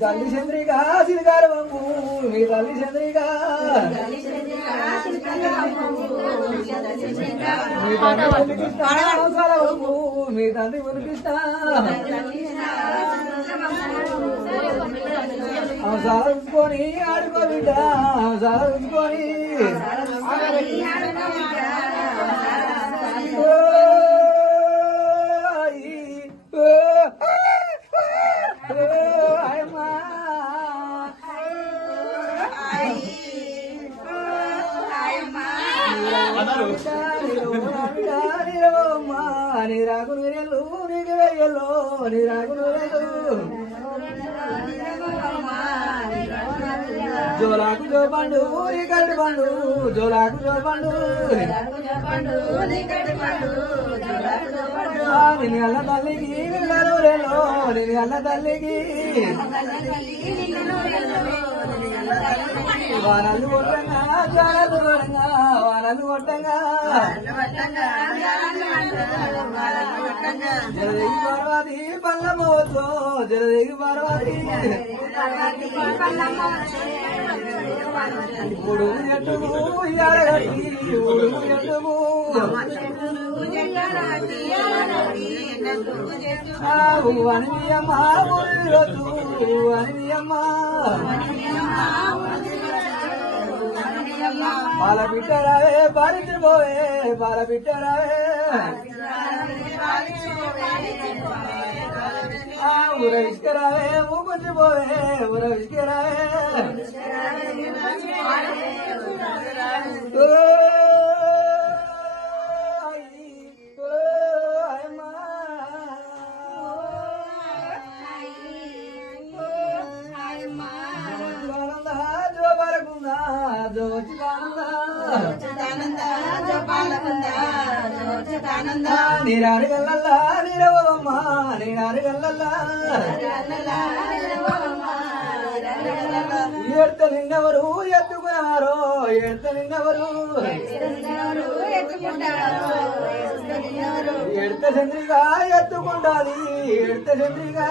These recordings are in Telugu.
తల్లి చంద్రిక సిరిగారవమ్ము మీ తల్లి చంద్రిక మీ తండ్రి కృష్ణ అవసరవమ్ము మీ తండ్రి కృష్ణ అవసరం ఉంచుకొని ఆడుకో బిడ్డ అవసరం ఉంచుకొని నీరాకు నీరెళ్ళు నీకు వెయ్యల్లో నీరాకు నీరెళ్ళు జోలాకు జో పండు నీ కట్టి పండు జోలాకు జో పండు నేను అల్ల తల్లికి నిన్నూరెల్లో నేను అల్ల తల్లికి వానలు కొట్టంగా జానలు కొట్టంగా వానలు కొట్టంగా జలదేగి పార్వతి పల్లమోతో జలదేగి పార్వతి ఉడుగు ఎట్టుము ఎడగట్టి ఉడుగు ఎట్టుము అనియమ్మ ఊరిరొద్దు అనియమ్మ పాల బిడ్డరావే పాలించిపోవే పాల బిడ్డరావే ఊర ఇసుకరావే ఊకొచ్చిపోవే ఊర ఇసుకరావే నీరారుగల్లల్లా నీరవమ్మ నీరారుగల్లల్లా ఏడ్త నిన్నెవరు ఎత్తుకున్నారో ఏడ్త నిన్నెవరు ఎడత చంద్రిగా ఎత్తుకుండాలి ఎడత చంద్రిగా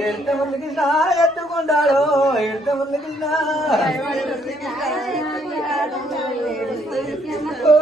ఎడత మురళికృష్ణ ఎత్తుకుంటాడో ఎడత మురళికృష్ణ ఓ